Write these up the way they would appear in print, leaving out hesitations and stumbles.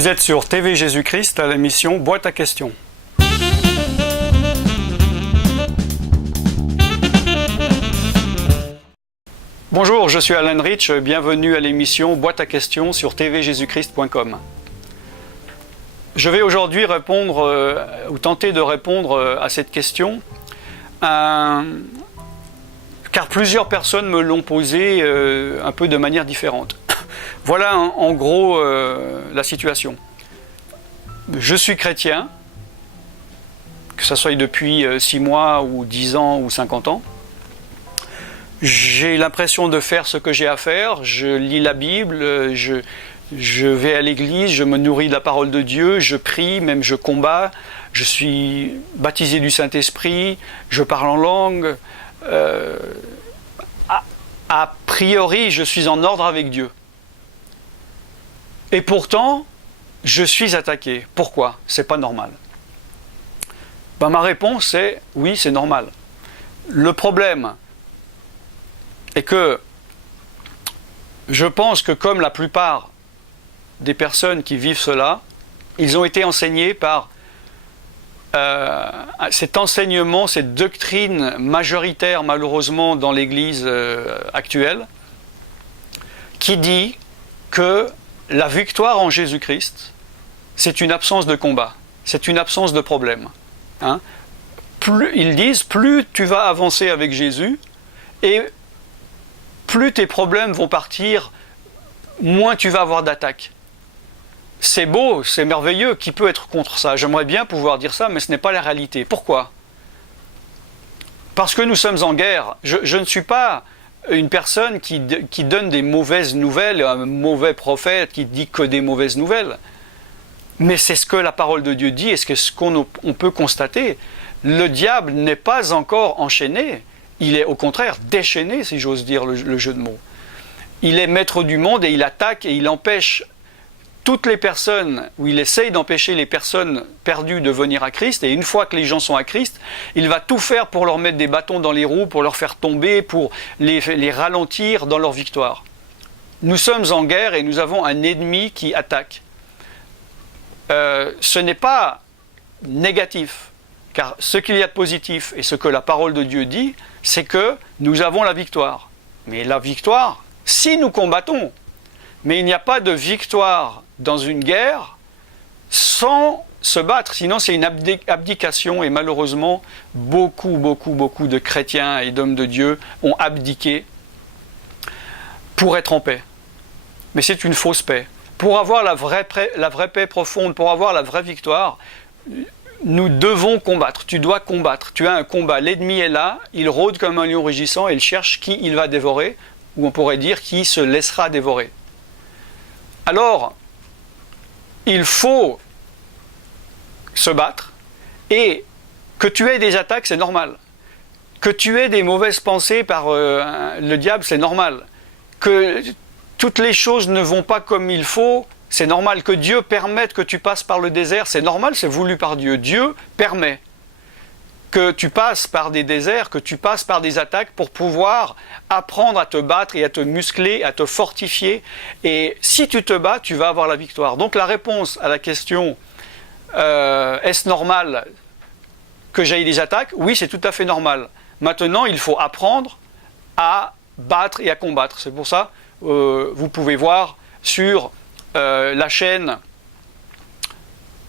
Vous êtes sur TV Jésus-Christ à l'émission Boîte à questions. Bonjour, je suis Alan Rich, bienvenue à l'émission Boîte à questions sur tvjésuschrist.com. Je vais aujourd'hui répondre, ou tenter de répondre à cette question, car plusieurs personnes me l'ont posée un peu de manière différente. Voilà en gros la situation. Je suis chrétien, que ce soit depuis 6 mois ou 10 ans ou 50 ans. J'ai l'impression de faire ce que j'ai à faire, je lis la Bible, je vais à l'église, je me nourris de la parole de Dieu, je prie, même je combats, je suis baptisé du Saint-Esprit, je parle en langue. A priori, je suis en ordre avec Dieu. Et pourtant, je suis attaqué. Pourquoi? C'est pas normal. Ma réponse est oui, c'est normal. Le problème est que je pense que comme la plupart des personnes qui vivent cela, ils ont été enseignés par cet enseignement, cette doctrine majoritaire malheureusement dans l'Église actuelle, qui dit que la victoire en Jésus-Christ, c'est une absence de combat, c'est une absence de problème. Ils disent, plus tu vas avancer avec Jésus, et plus tes problèmes vont partir, moins tu vas avoir d'attaques. C'est beau, c'est merveilleux, qui peut être contre ça? J'aimerais bien pouvoir dire ça, mais ce n'est pas la réalité. Pourquoi? Parce que nous sommes en guerre. Je ne suis pas une personne qui donne des mauvaises nouvelles, un mauvais prophète qui dit que des mauvaises nouvelles. Mais c'est ce que la parole de Dieu dit, et ce qu'on peut constater. Le diable n'est pas encore enchaîné. Il est au contraire déchaîné, si j'ose dire le jeu de mots. Il est maître du monde et il attaque et il empêche toutes les personnes, ou il essaye d'empêcher les personnes perdues de venir à Christ. Et une fois que les gens sont à Christ, il va tout faire pour leur mettre des bâtons dans les roues, pour leur faire tomber, pour les ralentir dans leur victoire. Nous sommes en guerre et nous avons un ennemi qui attaque. Ce n'est pas négatif. Car ce qu'il y a de positif et ce que la parole de Dieu dit, c'est que nous avons la victoire. Mais la victoire, si nous combattons, mais il n'y a pas de victoire dans une guerre sans se battre. Sinon, c'est une abdication et malheureusement, beaucoup de chrétiens et d'hommes de Dieu ont abdiqué pour être en paix. Mais c'est une fausse paix. Pour avoir la vraie paix profonde, pour avoir la vraie victoire, nous devons combattre, tu dois combattre, tu as un combat, l'ennemi est là, il rôde comme un lion rugissant et il cherche qui il va dévorer, ou on pourrait dire qui se laissera dévorer. Alors, il faut se battre, et que tu aies des attaques, c'est normal. Que tu aies des mauvaises pensées par le diable, c'est normal. Que toutes les choses ne vont pas comme il faut, c'est normal. Que Dieu permette que tu passes par le désert, c'est normal, c'est voulu par Dieu. Dieu permet que tu passes par des déserts, que tu passes par des attaques pour pouvoir apprendre à te battre et à te muscler, à te fortifier. Et si tu te bats, tu vas avoir la victoire. Donc la réponse à la question est-ce normal que j'aie des attaques? Oui, c'est tout à fait normal. Maintenant, il faut apprendre à battre et à combattre. C'est pour ça, vous pouvez voir sur la chaîne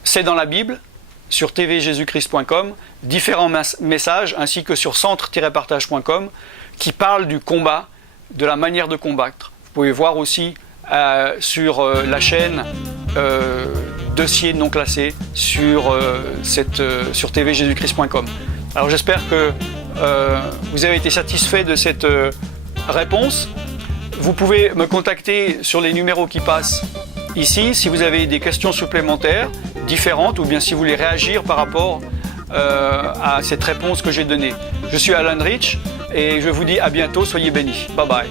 C'est dans la Bible, sur tvjésuschrist.com, différents messages, ainsi que sur centre-partage.com, qui parlent du combat, de la manière de combattre. Vous pouvez voir aussi sur la chaîne Dossier non classé sur tvjésuschrist.com. Alors j'espère que vous avez été satisfait de cette réponse. Vous pouvez me contacter sur les numéros qui passent ici si vous avez des questions supplémentaires, différentes, ou bien si vous voulez réagir par rapport à cette réponse que j'ai donnée. Je suis Alan Rich et je vous dis à bientôt, soyez bénis. Bye bye.